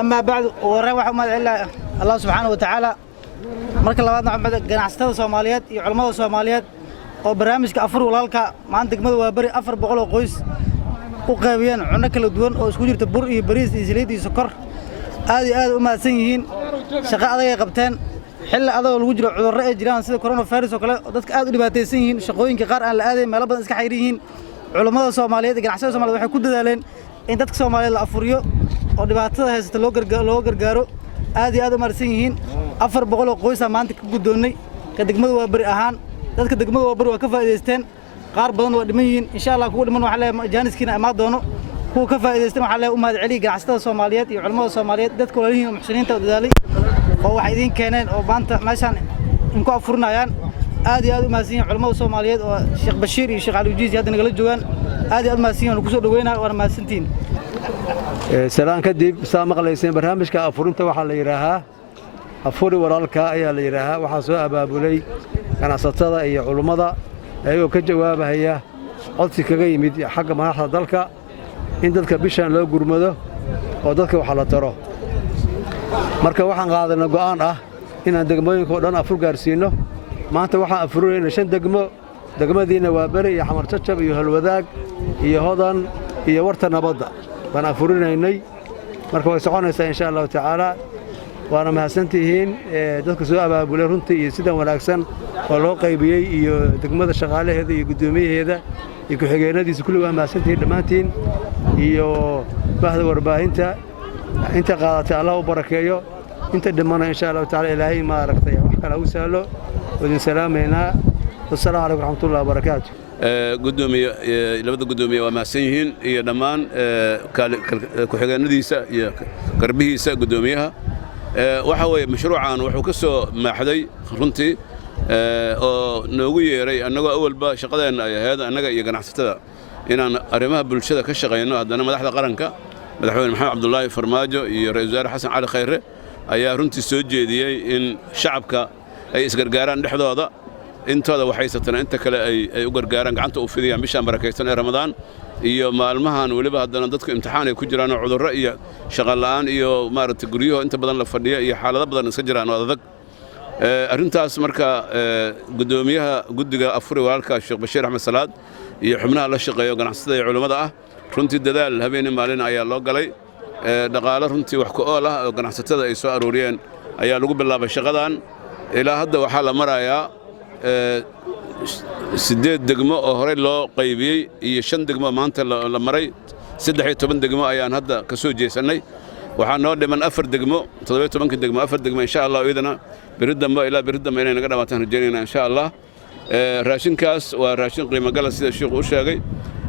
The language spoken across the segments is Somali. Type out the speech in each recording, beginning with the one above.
أما بعد وراء وحمد إلا الله سبحانه وتعالى marka labaadna waxaa ganacsatada Soomaaliyeed iyo culimada Soomaaliyeed oo barnaamijka afur walaalka maanta degmada waa bari 400 oo qoys u qaybiyeen cunno kala duwan oo isku jirta bur iyo bariis iyo saliid iyo sokor aad u mahadsan yihiin shaqo adag ay qabteen xilli adag lagu jiro cudurro ay jiraan sida coronavirus oo kale dadka aad u dhibaataysan yihiin shaqooyinka qaar aan la aaday meelo badan iska xayir yihiin culimada Soomaaliyeed iyo ganacsatada Soomaaliyeed waxay ku dadaaleen in dadka Soomaaliyeed la afuriyo oo dhibaatada haysata loo gargaaro aad u marsan yihiin 400 oo qoys maanta ka gudoonay ka degmada waa bari ahaan dadka degmada waa bari waa ka faa'iideysteen qaar badan waa dhiman yihiin insha Allah kuwa dhiman waxa la jaaniskiina ama doono kuwa ka faa'iideysteen waxa la u mahad celiyo ganacsatada Soomaaliyeed iyo culimada Soomaaliyeed dadka walaalihiin muxsiniinta dadaalay oo wax idin keeneen oo maanta meeshan in ku afurinayaan aad u mahadsan yihiin culimada Soomaaliyeed oo Sheekh Bashiir iyo Sheekh Ali Wajiis hadda nagala joogan aad u mahadsan yihiin oo ku soo dhaweynaa waa mahadsantiin سلام كديب سامق ليسين برنامج كأفورنت وحال يراها أفوري ورالك أي اللي يراها وحصوا أبابولي أنا صدق أي علماء أيوة كجوابها هي قلت كجاي مد حق ما حضرك إن ذلك بيشان لو جرمده وذلك وحلا ترى مركب وحن قاعدنا جوان إن دقمين كودان أفور جارسينه ما أنت وحن أفورين عشان دقمة دينا وابري يا حمر تشب يهالوذاك يهودان يورتنا بضع وأنا أفورنا إني مركب سقونا إن شاء الله تعالى وأنا ما سنتهين ذلك سؤال أبو لرنتي يسيدا والأكسن والواقع بيجي دقمة الشغالة هذه يقدميه هذا يكون حجينا دي كل ما سنتهين دماتين يو بعد ورباه أنت قالت الله وبركاته أنت دمنا إن شاء الله تعالى إلهي ما ركتيه وحكى له سأله ودين سلام هنا والسلام عليكم ورحمة الله وبركاته قدومي لبدا قدومي ومحسنين هي دمان كحجانيسا هي قربيسا قدوميها وحوي مشروعان وحو كسو maxday runtii oo noogu yeeray anaga awalba shaqadeena ay ahayd anaga iyo ganacsatada inaan arimaha bulshada ka shaqeyno hadana madaxda qaranka madaxweyne Maxamed Cabdullaahi Farmaajo iyo ra'iisul wasaare Xasan Cali Khayre ayaa runtii soo jeediyay in shacabka ay isgargaaraan dhexdooda intooda waxay satana inta kale ay u gargaaraan gacanta u fidiyaan bishaan barakeysan ee Ramadaan iyo maalmahan waliba hadana dadku imtixaan ay ku jiraan cudurro iyo shaqo la'aan iyo maaragtay guryaha inta badan la fadhiyo iyo xaalado badan iska jiraan oo adag arintaas marka gudoomiyaha guddiga afuri walaalka Sheekh Bashiir Ahmed Salaad iyo xubnaha la shaqeeyo ganacsatada iyo culimada runtii dadaal habeen maalin ayaa loo galay dhaqaale runtii wax ku ool oo ganacsatada ay soo arooriyeen ayaa lagu bilaabay shaqadan ilaa hadda waxa la marayaa 8 degmo oo hore loo qaybiyay iyo 5 degmo maanta la maray 13 degmo ayaan hadda ka soo jeesanay waxaan noo dhiman 4 degmo 17 degmo 4 degmo insha Allah iyadana biridamba ilaa biridamba inay naga dhamaataan rajaynayna insha Allah raashinkaas waa raashin qiimo gal sida sheekhu u sheegay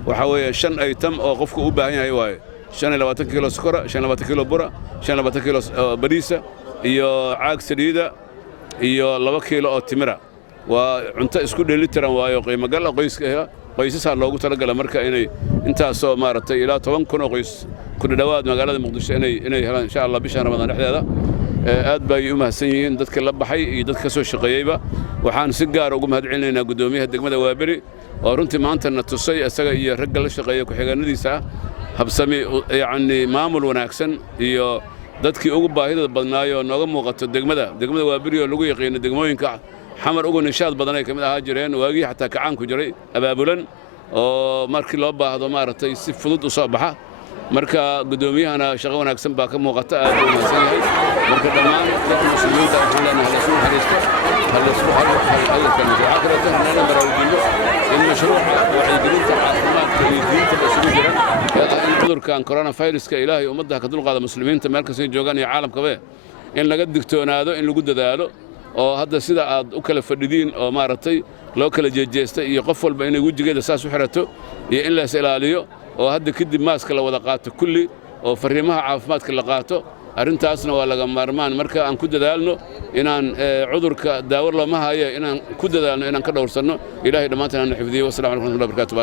waxa weeye 5 item oo qofku u baahan yahay waaye 25 kilo sokor 25 kilo bura 25 kilo bariisa iyo caag saliida iyo 2 kilo oo timira وعنت اسكو ديليتران وايو قيمه gal qoysaska loogu talagalay marka inay intaas oo maartay ilaa 10 kun oo qoys ku dhawaad magaalada Muqdisho inay helaan insha Allah bisha Ramadaan dhexdeeda aad bay u mahadsan yihiin dadka la baxay iyo dadka soo shaqeeyayba waxaan si gaar ah ugu mahad celinaynaa gudoomiyaha degmada Waaberi oo runtii maanta na tusay asaga iyo rag la shaqeeya ku xigaanadiisa habsami yaani maamul wanaagsan iyo dadkii ugu baahida badnaayo nooga muuqato degmada Waaberi oo lagu yaqaan degmooyinka xamar ugu nishaad badan ay kamid ahaa jireen waagii xataa kacaan ku jiray abaabulan oo markii loo baahdo maartay si fudud u soo baxa marka gudoomiyahana shaqo wanaagsan baa ka muuqata aad u wanaagsan yahay marka dhammaan dadka muslimiinta waxaan leenahay la soo xariisto hal isku hal kan aakhirada hanana marawdiyo in mashruuca wacyigelinta caafimaadka iyo diinta isugu jiraan in cudurkan coronavirus-ka ilaahay ummadda ka dulqaada muslimiinta meel kasta joogan iyo caalamkaba in laga digtoonaado in lagu dadaalo oo hadda sida aad u kala fadhidiin oo maartay loo kala jeejeestay iyo qof walba inay wajigeeda saas u xirato iyo in la ilaaliyo oo hadda kadib maaska la wada qaato kulli oo fariimaha caafimaadka la qaato arintaasna waa laga maarmaan marka aan ku dadaalno inaan cudurka daawar lama hayo inaan ku dadaalno inaan ka dhowrsano ilaahay dhamaantaan xifdiyo wassalaamu alaykum wa rahmatullahi wa barakatuh